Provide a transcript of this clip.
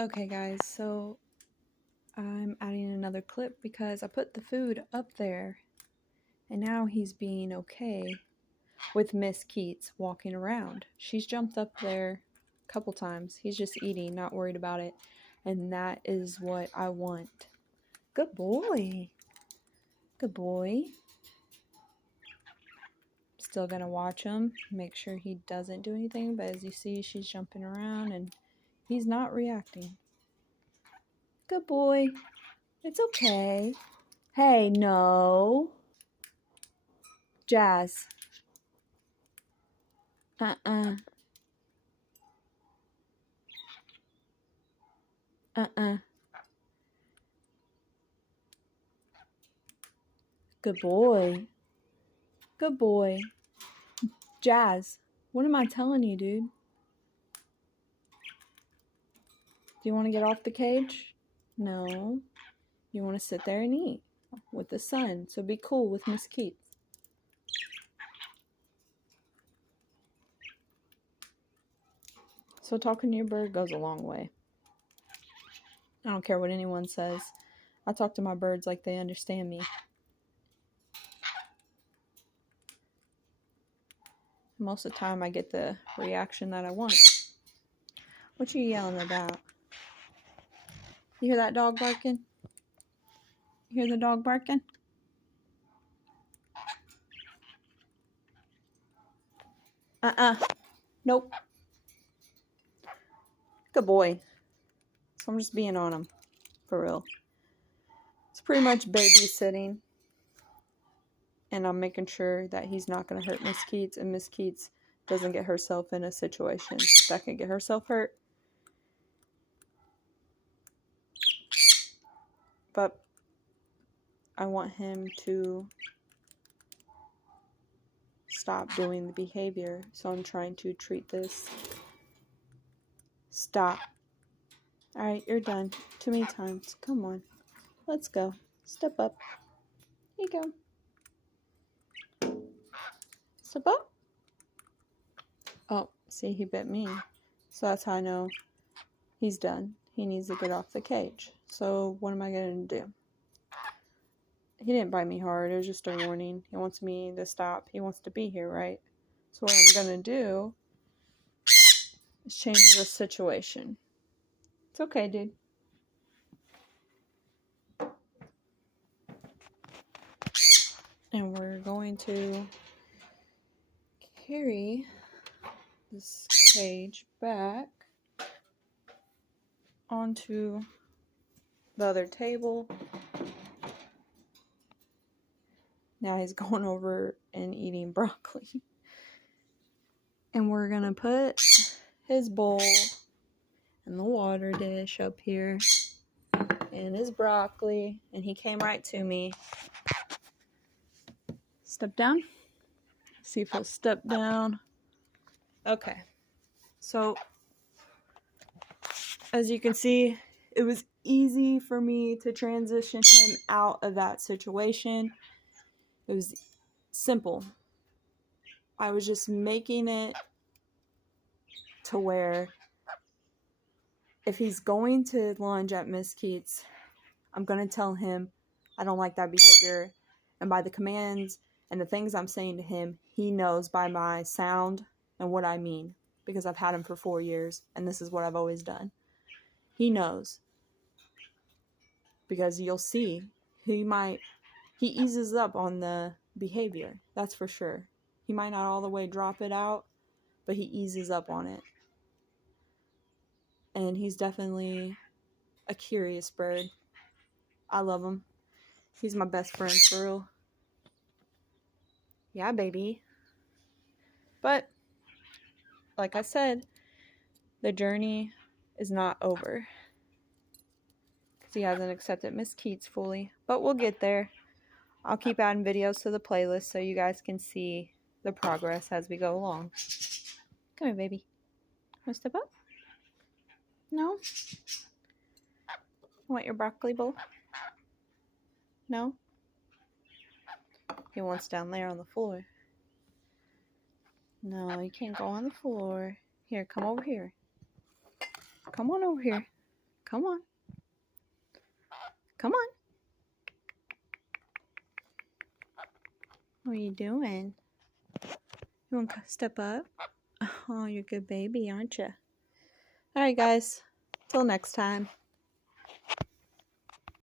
Okay guys, so I'm adding another clip because I put the food up there and now he's being okay with Miss Keats walking around. She's jumped up there a couple times. He's just eating, not worried about it. And that is what I want. Good boy. Good boy. Still gonna watch him, make sure he doesn't do anything, but as you see, she's jumping around and he's not reacting. Good boy. It's okay. Hey, no. Jazz. Uh-uh. Uh-uh. Good boy. Good boy. Jazz, what am I telling you, dude? Do you want to get off the cage? No. You want to sit there and eat with the sun. So be cool with Miss Keats. So talking to your bird goes a long way. I don't care what anyone says. I talk to my birds like they understand me. Most of the time I get the reaction that I want. What you yelling about? You hear that dog barking? You hear the dog barking? Nope. Good boy. So I'm just being on him. For real. It's pretty much babysitting. And I'm making sure that he's not going to hurt Miss Keats. And Miss Keats doesn't get herself in a situation that can get herself hurt. But I want him to stop doing the behavior. So I'm trying to treat this. Stop. Alright, you're done. Too many times. Come on. Let's go. Step up. Here you go. Step up. Oh, see, he bit me. So that's how I know he's done. He needs to get off the cage. So what am I going to do? He didn't bite me hard. It was just a warning. He wants me to stop. He wants to be here, right? So what I'm going to do is change the situation. It's okay, dude. And we're going to carry this cage back onto the other table. Now he's going over and eating broccoli. And we're going to put his bowl and the water dish up here. And his broccoli. And he came right to me. Step down. See if he'll step down. Okay. So, as you can see, it was easy for me to transition him out of that situation. It was simple. I was just making it to where if he's going to lunge at Miss Keats, I'm going to tell him I don't like that behavior. And by the commands and the things I'm saying to him, he knows by my sound and what I mean. Because I've had him for 4 years and this is what I've always done. He knows. Because you'll see, he eases up on the behavior. That's for sure. He might not all the way drop it out, but he eases up on it. And he's definitely a curious bird. I love him. He's my best friend, for real. Yeah, baby. But, like I said, the journey is not over. Because he hasn't accepted Miss Keats fully. But we'll get there. I'll keep adding videos to the playlist so you guys can see the progress as we go along. Come here, baby. Want to step up? No? You want your broccoli bowl? No? He wants down there on the floor. No, you can't go on the floor. Here, come over here. Come on over here. Come on. Come on. What are you doing? You want to step up? Oh, you're a good baby, aren't you? All right, guys. Till next time.